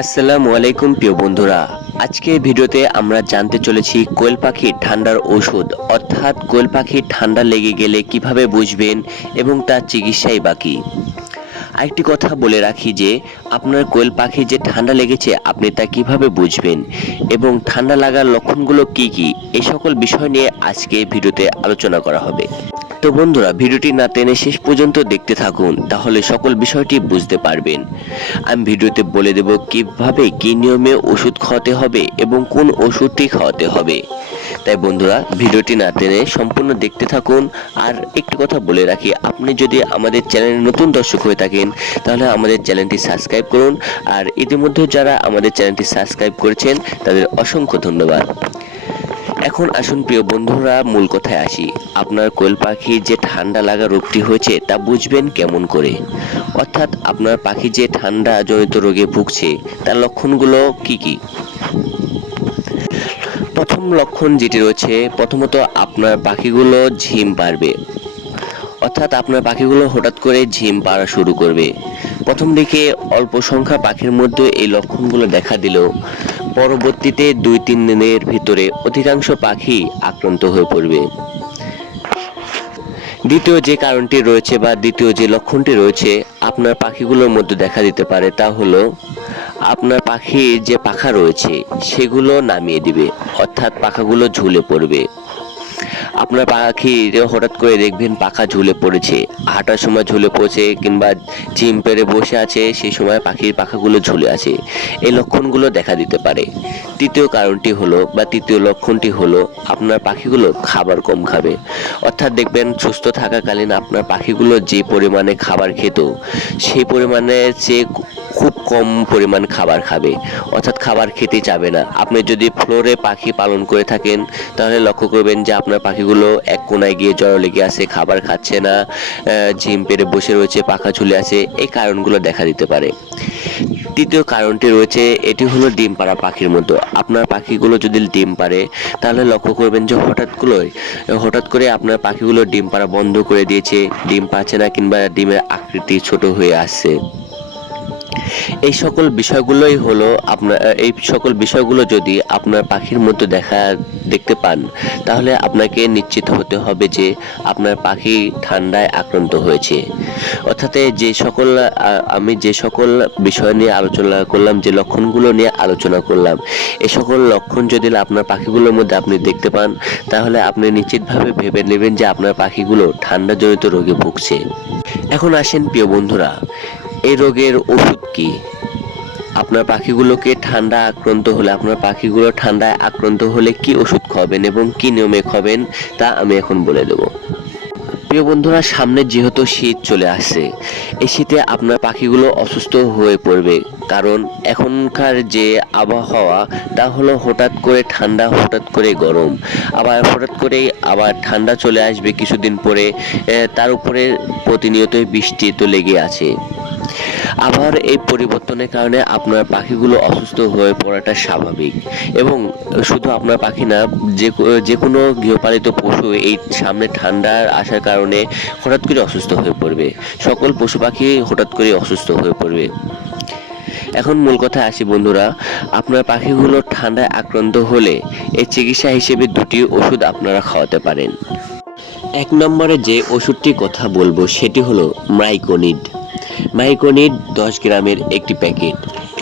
আসসালামু আলাইকুম প্রিয় বন্ধুরা। আজকে ভিডিওতে আমরা জানতে চলেছি কোয়েল পাখির ঠান্ডার ওষুধ, অর্থাৎ কোয়েল পাখির ঠান্ডা লেগে গেলে কীভাবে বুঝবেন এবং তার চিকিৎসাই বাকি আরেকটি কথা বলে রাখি যে, আপনার কোয়েল পাখি যে ঠান্ডা লেগেছে, আপনি তা কীভাবে বুঝবেন এবং ঠান্ডা লাগার লক্ষণগুলো কি কি এই সকল বিষয় নিয়ে আজকে ভিডিওতে আলোচনা করা হবে। তো বন্ধুরা, ভিডিওটি না টেনে শেষ পর্যন্ত দেখতে থাকুন, তাহলে সকল বিষয়টি বুঝতে পারবেন। আমি ভিডিওতে বলে দেব কীভাবে, কি নিয়মে ওষুধ খাওয়াতে হবে এবং কোন ওষুধটি খাওয়াতে হবে। তাই বন্ধুরা, ভিডিওটি না টেনে সম্পূর্ণ দেখতে থাকুন। আর একটি কথা বলে রাখি, আপনি যদি আমাদের চ্যানেলে নতুন দর্শক হয়ে থাকেন, তাহলে আমাদের চ্যানেলটি সাবস্ক্রাইব করুন। আর ইতিমধ্যে যারা আমাদের চ্যানেলটি সাবস্ক্রাইব করেছেন, তাদের অসংখ্য ধন্যবাদ। এখন আসুন প্রিয় বন্ধুরা, মূল কথায় আসি। আপনার কোয়েল পাখির যে ঠান্ডা লাগা রোগটি হয়েছে, তা বুঝবেন কেমন করে। অর্থাৎ আপনার পাখি যে ঠান্ডা জনিত রোগে ভুগছে, তার লক্ষণগুলো কি কি? প্রথম লক্ষণ যেটি রয়েছে, প্রথমত আপনার পাখিগুলো ঝিম পারবে। অর্থাৎ আপনার পাখিগুলো হঠাৎ করে ঝিম পাড়া শুরু করবে। প্রথম দিকে অল্প সংখ্যা পাখির মধ্যে এই লক্ষণগুলো দেখা দিলেও পরবর্তীতে দুই তিন দিনের ভিতরে অধিকাংশ পাখি আক্রান্ত হয়ে পড়বে। দ্বিতীয় যে কারণটি রয়েছে বা দ্বিতীয় যে লক্ষণটি রয়েছে আপনার পাখিগুলোর মধ্যে দেখা দিতে পারে তা হলো, আপনার পাখির যে পাখা রয়েছে সেগুলো নামিয়ে দিবে, অর্থাৎ পাখাগুলো ঝুলে পড়বে। আপনার পাখি হঠাৎ করে দেখবেন পাখা ঝুলে পড়েছে, হাঁটার সময় ঝুলে পড়েছে কিংবা জিম পেরে বসে আছে, সেই সময় পাখির পাখাগুলো ঝুলে আছে। এই লক্ষণগুলো দেখা দিতে পারে। তৃতীয় কারণটি হলো বা তৃতীয় লক্ষণটি হলো, আপনার পাখিগুলো খাবার কম খাবে। অর্থাৎ দেখবেন সুস্থ থাকাকালীন আপনার পাখিগুলো যে পরিমাণে খাবার খেত, সেই পরিমাণে চেয়ে খুব কম পরিমাণ খাবার খাবে। অর্থাৎ খাবার খেতে চাবে না। আপনি যদি ফ্লোরে পাখি পালন করে থাকেন, তাহলে লক্ষ্য করবেন যে আপনার পাখিগুলো এক কোনায় গিয়ে জড়ো লেগে আছে, খাবার খাচ্ছে না ঝিম পেরে বসে রয়েছে, পাখা ঝুলে আছে, এই কারণগুলো দেখা দিতে পারে। তৃতীয় কারণটি রয়েছে, এটি হলো ডিম পাড়া পাখির মতো। আপনার পাখিগুলো যদি ডিম পারে তাহলে লক্ষ্য করবেন যে হঠাৎ করে হঠাৎ করে আপনার পাখিগুলো ডিম পাড়া বন্ধ করে দিয়েছে, ডিম পাচ্ছে না কিংবা ডিমের আকৃতি ছোট হয়ে আসছে। এই সকল বিষয়গুলোই হলো আপনার এই সকল বিষয়গুলো যদি আপনার পাখির মধ্যে দেখা, দেখতে পান, তাহলে আপনাকে নিশ্চিত হতে হবে যে আপনার পাখি ঠান্ডায় আক্রান্ত হয়েছে। অর্থাৎ যে সকল আমি যে সকল বিষয় নিয়ে আলোচনা করলাম, যে লক্ষণগুলো নিয়ে আলোচনা করলাম এই সকল লক্ষণ যদি আপনার পাখিগুলোর মধ্যে আপনি দেখতে পান, তাহলে আপনি নিশ্চিতভাবে ভেবে নেবেন যে আপনার পাখিগুলো ঠান্ডাজনিত রোগে ভুগছে। এখন আসেন প্রিয় বন্ধুরা এই রোগের ওষুধ কি? আপনার পাখিগুলোকে ঠান্ডা আক্রান্ত হলে, আপনার পাখিগুলো ঠান্ডায় আক্রান্ত হলে কি ওষুধ খাবেন এবং কি নিয়মে খাবেন তা আমি এখন বলে দেব। প্রিয় বন্ধুরা, সামনে যেহেতু শীত চলে আসছে, এই শীতে আপনার পাখিগুলো অসুস্থ হয়ে পড়বে। কারণ এখনকার যে আবহাওয়া, তা হলো হঠাৎ করে ঠান্ডা, হঠাৎ করে গরম। আবার হঠাৎ করে আবার ঠান্ডা চলে আসবে কিছুদিন পরে তার উপরে প্রতিনিয়তই বৃষ্টি তো লেগে আছে। আবার এই পরিবর্তনের কারণে আপনার পাখিগুলো অসুস্থ হয়ে পড়াটা স্বাভাবিক। এবং শুধু আপনার পাখি না, যে যে কোনো গৃহপালিত পশু এই সামনে ঠান্ডার আসার কারণে হঠাৎ করে অসুস্থ হয়ে পড়বে। সকল পশু পাখি হঠাৎ করে অসুস্থ হয়ে পড়বে। এখন মূল কথা আসি বন্ধুরা, আপনার পাখিগুলো ঠান্ডায় আক্রান্ত হলে এর চিকিৎসা হিসেবে দুটি ওষুধ আপনারা খাওয়াতে পারেন। এক নম্বরে যে ওষুধটির কথা বলব, সেটি হলো মাইকোনিড। মাইকোনিড দশ গ্রামের একটি প্যাকেট।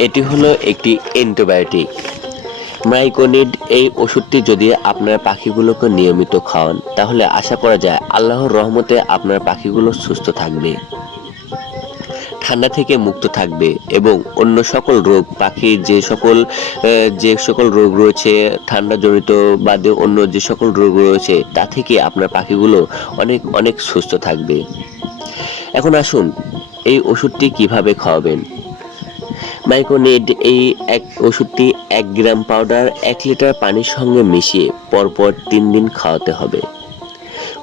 এটি হলো একটি অ্যান্টিবায়োটিক। মাইকোনিড এই ওষুধটি যদি আপনার পাখিগুলোকে নিয়মিত খাওয়ান, তাহলে আশা করা যায় আল্লাহর রহমতে আপনার পাখিগুলো সুস্থ থাকবে, ঠান্ডা থেকে মুক্ত থাকবে এবং অন্য সকল রোগ পাখির যে সকল যে সকল রোগ রয়েছে, ঠান্ডা জনিত বাদে অন্য যে সকল রোগ রয়েছে, তা থেকে আপনার পাখিগুলো অনেক অনেক সুস্থ থাকবে। এখন আসুন এই ওষুধটি কীভাবে খাওয়াবেন? মাইকোনেড এই এক ওষুধটি এক গ্রাম পাউডার, এক লিটার পানির সঙ্গে মিশিয়ে পরপর তিন দিন খাওয়াতে হবে।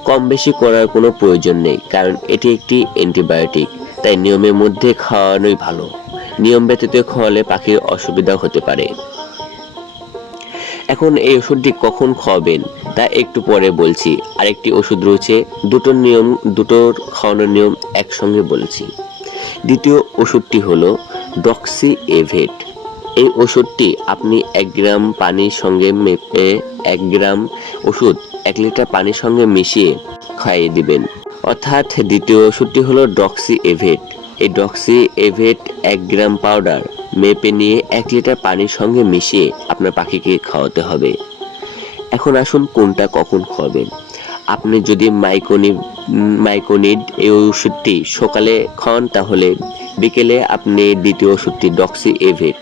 কম বেশি করার কোনো প্রয়োজন নেই, কারণ এটি একটি অ্যান্টিবায়োটিক, তাই নিয়মের মধ্যে খাওয়ানোই ভালো। নিয়ম ব্যতীত খাওয়ালে পাখির অসুবিধা হতে পারে। এখন এই ওষুধটি কখন খাওয়াবেন, তা একটু পরে বলছি। আরেকটি ওষুধ রয়েছে, দুটোর নিয়ম, দুটোর খাওয়ানোর নিয়ম একসঙ্গে বলছি। দ্বিতীয় ওষুধটি হলো ডক্সি এভেট এই ওষুধটি আপনি এক গ্রাম পানির সঙ্গে মেপে এক গ্রাম ওষুধ এক লিটার পানির সঙ্গে মিশিয়ে খাইয়ে দিবেন। অর্থাৎ দ্বিতীয় ওষুধটি হলো ডক্সি এভেট এই ডক্সি এভেট এক গ্রাম পাউডার মেপে নিয়ে এক লিটার পানির সঙ্গে মিশিয়ে আপনার পাখিকে খাওয়াতে হবে। এখন আসুন কোনটা কখন খাওয়াবেন। আপনি যদি মাইকোনি মাইকোনিড, এই ওষুধটি সকালে খাওয়ান তাহলে বিকেলে আপনি দ্বিতীয় ওষুধটি ডক্সি এভেট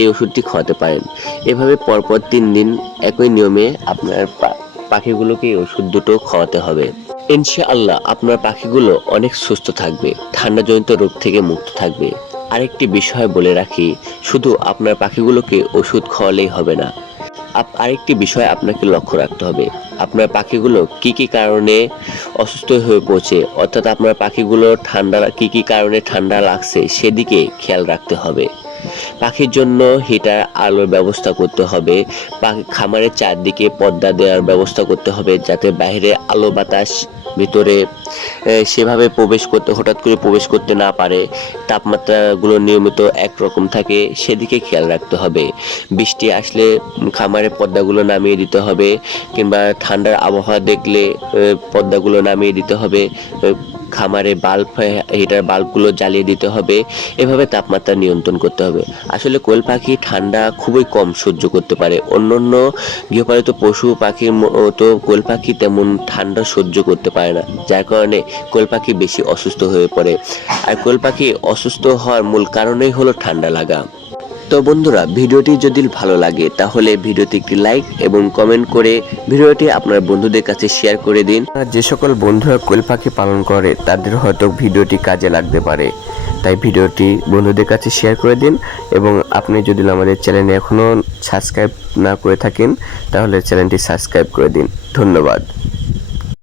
এই ওষুধটি খাওয়াতে পারেন। এভাবে পরপর তিন দিন একই নিয়মে আপনার পাখিগুলোকে এই ওষুধ দুটো খাওয়াতে হবে। ইনশাআল্লাহ আপনার পাখিগুলো অনেক সুস্থ থাকবে, ঠান্ডাজনিত রোগ থেকে মুক্ত থাকবে। আরেকটি বিষয় বলে রাখি, শুধু আপনার পাখিগুলোকে ওষুধ খাওয়ালেই হবে না। আরেকটি বিষয় আপনাকে লক্ষ্য রাখতে হবে। আপনার পাখিগুলো কি কি কারণে অসুস্থ হয়ে পড়ছে, অর্থাৎ আপনার পাখিগুলো ঠান্ডা, কি কি কারণে ঠান্ডা লাগছে, সেদিকে খেয়াল রাখতে হবে। পাখির জন্য হিটার আলোর ব্যবস্থা করতে হবে। পাখি খামারের চারদিকে পর্দা দেওয়ার ব্যবস্থা করতে হবে যাতে বাইরে আলো বাতাস ভিতরে সেভাবে প্রবেশ করতে হঠাৎ করে প্রবেশ করতে না পারে। তাপমাত্রাগুলো নিয়মিত একরকম থাকে সেদিকে খেয়াল রাখতে হবে। বৃষ্টি আসলে উম, খামারের পর্দাগুলো নামিয়ে দিতে হবে কিংবা ঠান্ডার আবহাওয়া দেখলে পর্দাগুলো নামিয়ে দিতে হবে। খামারে বাল্ব হিটার বাল্বগুলো জ্বালিয়ে দিতে হবে। এভাবে তাপমাত্রা নিয়ন্ত্রণ করতে হবে। আসলে কোয়েল পাখি ঠান্ডা খুবই কম সহ্য করতে পারে। অন্য অন্য গৃহপালিত পশু পাখির মতো কোয়েল পাখি তেমন ঠান্ডা সহ্য করতে পারে না, যার কারণে কোয়েল পাখি বেশি অসুস্থ হয়ে পড়ে। আর কোয়েল পাখি অসুস্থ হওয়ার মূল কারণেই হলো ঠান্ডা লাগা। তো বন্ধুরা, ভিডিওটি যদি ভালো লাগে, তাহলে ভিডিওতে একটি লাইক এবং কমেন্ট করে ভিডিওটি আপনার বন্ধুদের কাছে শেয়ার করে দিন। যে সকল বন্ধুরা কোয়েল পাখি পালন করে, তাদের হয়তো ভিডিওটি কাজে লাগতে পারে। তাই ভিডিওটি বন্ধুদের কাছে শেয়ার করে দিন এবং আপনি যদি আমাদের চ্যানেলে এখনও সাবস্ক্রাইব না করে থাকেন, তাহলে চ্যানেলটি সাবস্ক্রাইব করে দিন। ধন্যবাদ।